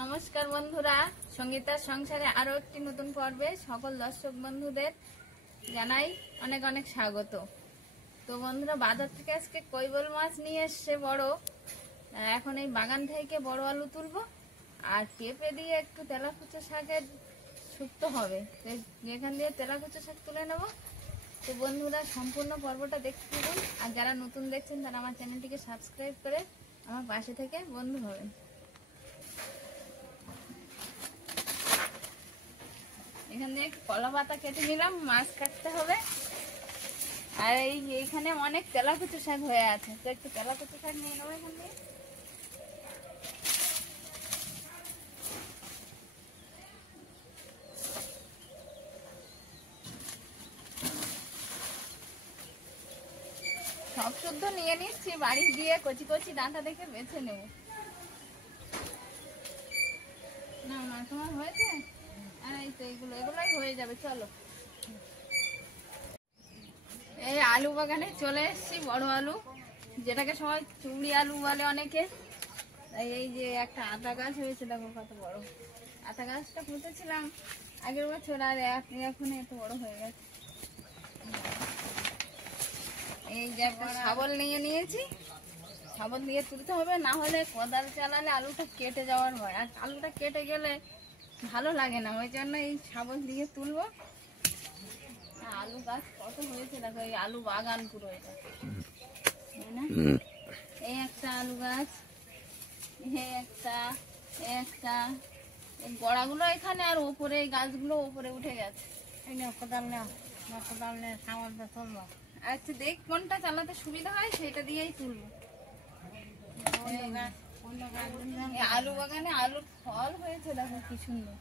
নমস্কার বন্ধুরা, সঙ্গীতার সংসারে আরো একটি নতুন পর্বে সকল দর্শক বন্ধুদের জানাই অনেক অনেক স্বাগত। তো বন্ধুরা, বাজার থেকে আজকে কৈবল মাছ নিয়ে এসছে বড়। এখন এই বাগান থেকে বড় আলু তুলবো আর পেঁপে দিয়ে একটু তেলাকুচো শাকের শুক্তো হবে। যেখান দিয়ে তেলাকুচো শাক তুলে নেব। তো বন্ধুরা, সম্পূর্ণ পর্বটা দেখতে থাকুন। আর যারা নতুন দেখছেন তারা আমার চ্যানেলটিকে সাবস্ক্রাইব করে আমার পাশে থেকে বন্ধু হবেন। এখান থেকে কলা পাতা কেটে নিলাম, মাছ কাটতে হবে। আর এইখানে অনেক তেলাকুচো শাক হয়ে আছে, তো একটু তেলাকুচো শাক নিয়ে নেবো এখান থেকে। সব শুদ্ধ নিয়ে নিচ্ছি, বাড়ি গিয়ে কচি কচি ডাঁটা দেখে বেছে নেব। না না, তোমার হয়েছে? এই তো এগুলোই হয়ে যাবে। চলো, এই আলু বাগানে চলে এসেছি। বড় আলু, যেটাকে সবাই চুড়ি আলু বলে অনেকে। এই যে একটা আতা গাছ হয়েছে, দেখো কত বড়। আতা গাছটা পুঁতেছিলাম আগের বছর, আর এখন এত বড় হয়ে গেছে। এই যে একটা শাবল নিয়ে নিয়েছি, শাবল দিয়ে তুলতে হবে, না হলে কোদাল চালালে আলুটা কেটে যাওয়ার ভয়। আর আলুটা কেটে গেলে ভালো লাগে না, ওই জন্য এই শাবল দিয়ে তুলবো। আলু গাছ কত হয়েছে দেখো, এই আলু বাগান পুরো এটা, তাই না? এই একটা আলু গাছ, এই একটা এই গোড়াগুলো এখানে, আর ওপরে এই গাছগুলো ওপরে উঠে গেছে। কোদাল নেই শাবল দিয়ে তুলবো। আচ্ছা, দেখ কোনটা চালাতে সুবিধা হয় সেটা দিয়েই তুলবো। আলু বাগানে আলুর ফল হয়েছে, দেখো কি সুন্দর।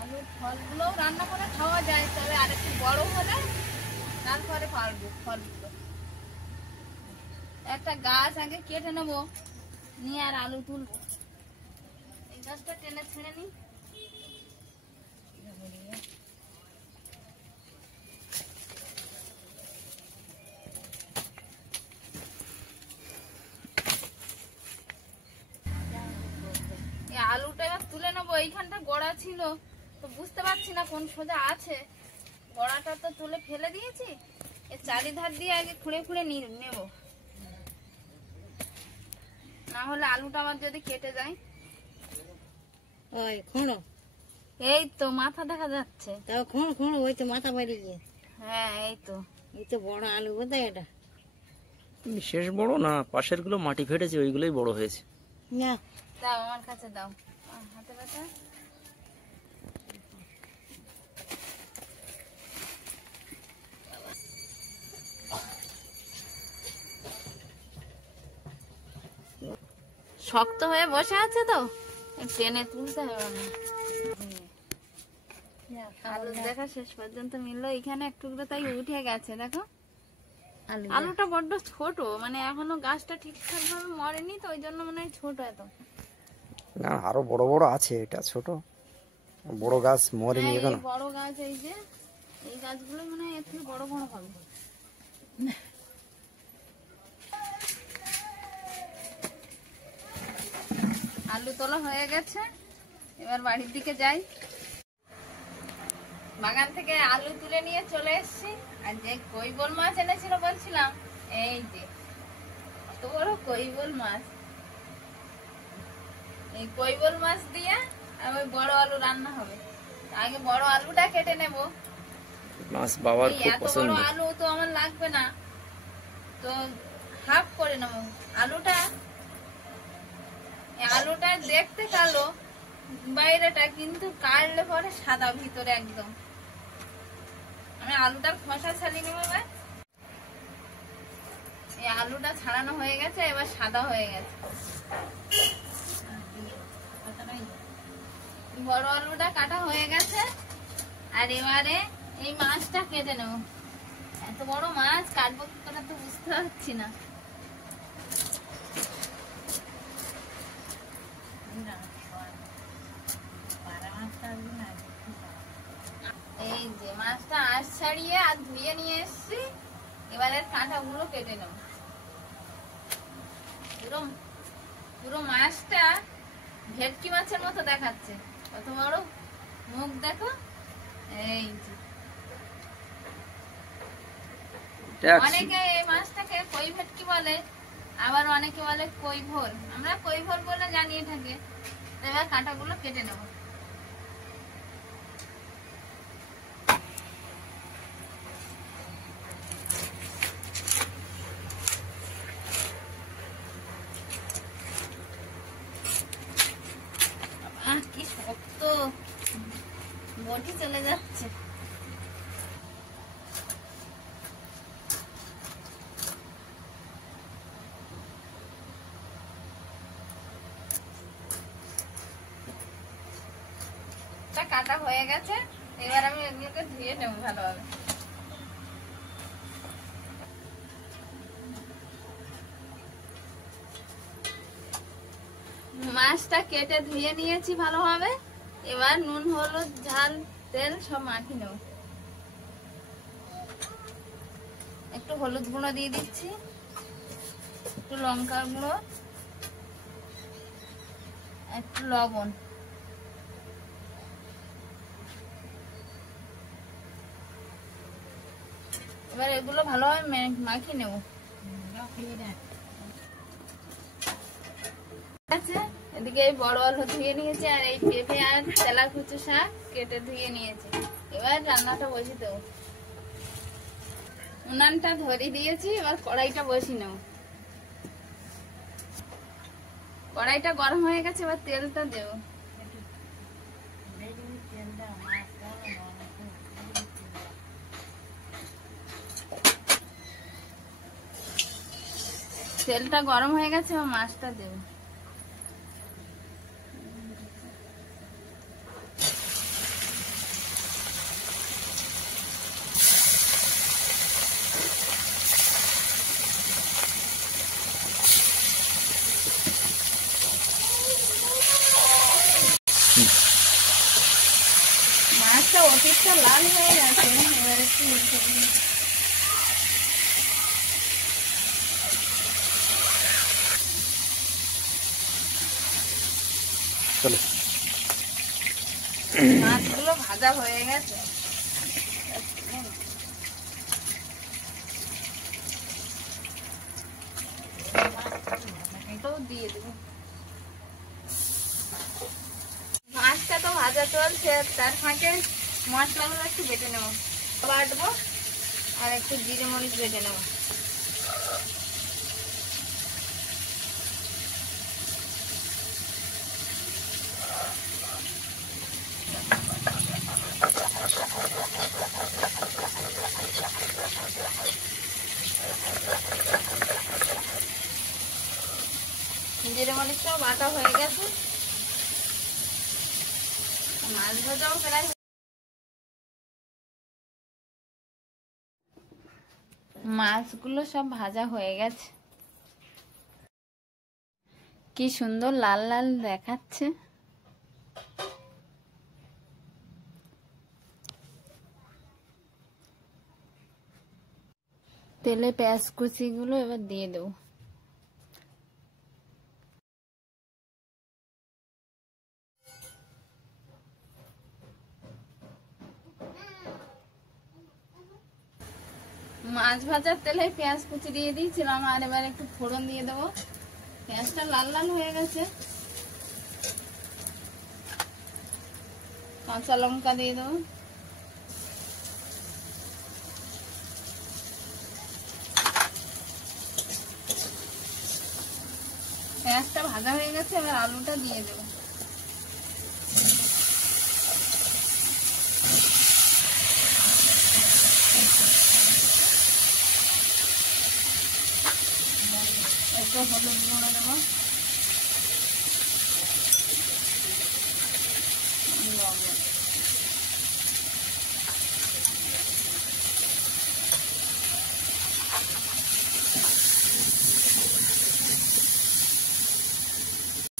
আলুর ফলগুলো রান্না করে খাওয়া যায়, তবে আরেকটু বড় হলে তারপরে পারবো ফলগুলো। একটা গাছ আগে কেটে নেবো, নিয়ে আর আলু তুলবো। এই গাছটা টেনে ছেড়ে নি। আলুটা এবার তুলে নেবো। এইখানটা গোড়া ছিল, তো বুঝতে পারছি না কোন সোজা আছে। গোড়াটা তো তুলে ফেলে দিয়েছি, এর চারিধার দিয়ে আগে খুঁড়ে খুঁড়ে নেব, না হলে আলুটা আমার যদি কেটে যায়। ওই খুঁড়ো, এই তো মাথা দেখা যাচ্ছে। তাও খুঁড়ো, ওই তো মাথা বাড়ি গিয়ে। হ্যাঁ, এই তো বড় আলু বোধহয় এটা। বিশেষ বড় না, পাশের গুলো মাটি ফেটেছে, ওইগুলোই বড় হয়েছে। না, দাও আমার কাছে দাও, হাতে ব্যথা। শক্ত হয়ে বসে আছে তো, টেনে তুলতে হবে না। আলু দেখা শেষ পর্যন্ত মিললো, এখানে একটু তাই উঠে গেছে। দেখো আলুটা বড্ড ছোট, মানে এখনো গাছটা ঠিকঠাক ভাবে মরেনি, তো ওই জন্য মনে হয় ছোট এত। না, আরো বড় বড় আছে, এটা ছোট। বড় গাছ মরেনি এখনো। বড় গাছ, এই যে এই গাছগুলো মনে হয় এর থেকে বড় বড় হবে। আলু তোলা হয়ে গেছে, এবার বাড়ির দিকে যাই। বাগান থেকে আলু তুলে নিয়ে চলে এসেছি। আর যে কৈবল মাছ এনেছিল বলছিলাম, এই যে কত বড় কৈবল মাছ। এই কৈবল মাছ দিয়ে আর ওই বড় আলু রান্না হবে। আগে বড় আলুটা কেটে নেব। মাছ বাবার খুব এত পছন্দ। বড় আলু তো আমার লাগবে না, তো হাফ করে নেব আলুটা। আলুটা দেখতে কালো বাইরেটা, কিন্তু কাটলে পরে সাদা ভিতরে একদম। আমি আলুটার খোসা ছাড়িয়ে নেবো। এবার এই আলুটা ছাড়ানো হয়ে গেছে, এবার সাদা হয়ে গেছে। বড় আলুটা কাটা হয়ে গেছে, আর এবারে এই মাছটা কেটে নেব। এত বড় মাছ কাটবো কি করে তো বুঝতে পারছি না। এই যে মাছটা আঁশ ছাড়িয়ে আর ধুয়ে নিয়ে এসছি, এবারে কাঁটাগুলো কেটে নেব। পুরো পুরো মাছটা ভেটকি মাছের মতো দেখাচ্ছে, কত বড় মুখ দেখো। এই যে অনেকে এই মাছটাকে কই ভেটকি বলে, আবার অনেকে বলে কই ভোল। আমরা কই ভোল বলে জানিয়ে থাকি। এবার কাঁটাগুলো কেটে নেব। কি শক্ত, বটি চলে যাচ্ছে। কাটা হয়ে গেছে, এবার আমি এগুলোকে ধুয়ে নেব ভালোভাবে। মাছটা কেটে ধুয়ে নিয়েছি ভালোভাবে। এবার নুন, হলুদ, ঝাল, তেল সব মাখিয়ে নেব। একটু হলুদ গুঁড়ো দিয়ে দিচ্ছি, একটু লঙ্কার গুঁড়ো, একটু লবণ। এবার এগুলো ভালোভাবে মাখিয়ে নেব। এদিকে এই বড় আলু ধুয়ে নিয়েছি, আর এই পেঁপে আর তেলাকুচো শাক কেটে ধুয়ে নিয়েছি। এবার রান্নাটা বসিয়ে দেবো। উনানটা ধরিয়ে দিয়েছি, এবার কড়াইটা বসিয়ে নেব। কড়াইটা গরম হয়ে গেছে, এবার তেলটা দেবো। তেলটা গরম হয়ে গেছে, এবার মাছটা দেবো। মাছটা অতিরিক্ত লাল হয়ে গেছে, এবার একটু উল্টে দিই। চলো, মাছগুলো ভাজা হয়ে গেছে, এটাও দিয়ে দেবো। মাছটা তো ভাজা চলছে, তার ফাঁকে মশলাগুলো একটু বেটে নেব। বাটবো আর একটু জিরে মরিচ বেটে নেব। জিরে মরিচটাও বাটা হয়ে গেছে, মাছ ভাজাও প্রায়। মাছগুলো সব ভাজা হয়ে গেছে, কি সুন্দর লাল লাল দেখাচ্ছে। তেলে পেঁয়াজ কুচি গুলো এবার দিয়ে দেবো। মাছ ভাজার তেলে পেঁয়াজ কুচি দিয়ে দিয়েছিলাম, আর এবার একটু ফোড়ন দিয়ে দেবো। পেঁয়াজটা লাল লাল হয়ে গেছে, কাঁচা লঙ্কা দিয়ে দেবো। পেঁয়াজটা ভাজা হয়ে গেছে, এবার আলুটা দিয়ে দেবো। একটু হলুদ গুঁড়ো দেবো, লবণ।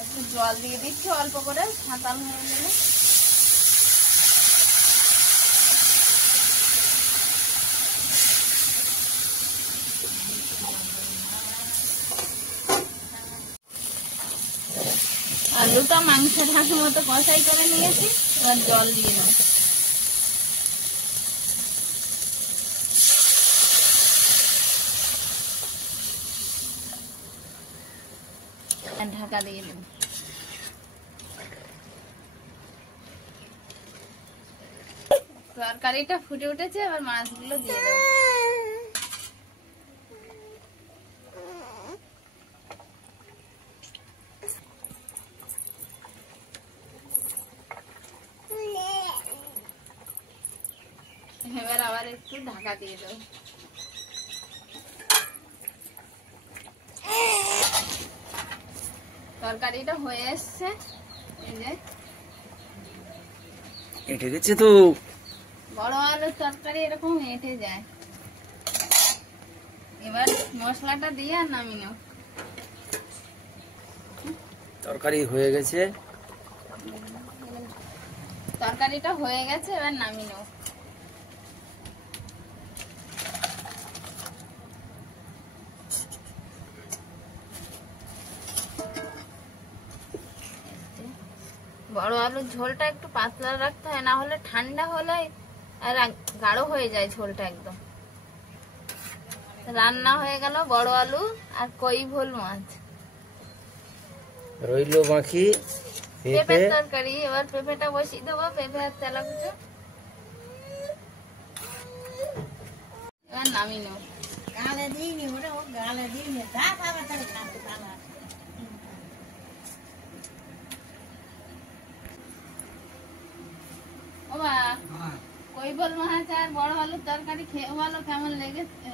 একটু জল দিয়ে দিচ্ছি অল্প করে, সাঁতাল হয়ে গেলে। আলুটা মাংস ঢাকার মতো কষাই করে নিয়েছি, এবার জল দিয়ে দেবো। আর ঢাকা দিয়ে দেবো। তরকারিটা ফুটে উঠেছে, এবার মাছগুলো দিয়ে দেবো। এবার আবার একটু ঢাকা দিয়ে দেবো। তরকারিটা হয়ে এসছে, এই যে এঁটে গেছে তো। বড় আলুর তরকারি এরকম এঁটে যায়। এবার মশলাটা দিয়ে আর নামিয়ে নাও। তরকারি হয়ে গেছে, তরকারিটা হয়ে গেছে, এবার নামিয়ে নাও। বড় আলুর ঝোলটা একটু পাতলা রাখতে হয়, না হলে ঠান্ডা হলে আর গাঢ় হয়ে যায় ঝোলটা একদম। রান্না হয়ে গেল বড় আলু আর কই ভোল মাছ, রইল বাকি পেঁপের তরকারি। এবার পেঁপেটা বসিয়ে দেবো, পেঁপে আর তেলা কুচো। এবার নামিয়ে নেব। গালে দিইনি ওটা, ও গালে দিইনি, যা খাবে তাই খাবে, খাবে। ও বা, কই ভোল মাছ আর বড় আলুর তরকারি খেয়ে বলো কেমন লেগেছে।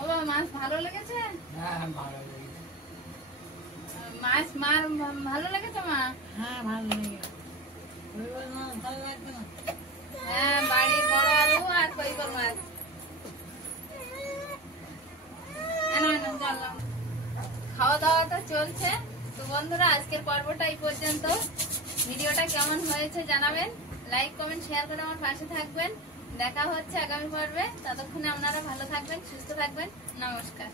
ও বাবা, মাছ ভালো লেগেছে? মাছ মার ভালো লেগেছে মা? হ্যাঁ, ভালো লেগে। ওই বল না, ভালো লাগবে না। হ্যাঁ, বাড়ির বড় আলু আর কৈকর মাছ। খাওয়া দাওয়াটা চলছে। তো বন্ধুরা, আজকের পর্বটা এই পর্যন্ত। ভিডিওটা কেমন হয়েছে জানাবেন, লাইক কমেন্ট শেয়ার করে আমার পাশে থাকবেন। দেখা হচ্ছে আগামী পর্বে। ততক্ষণে আপনারা ভালো থাকবেন, সুস্থ থাকবেন। নমস্কার।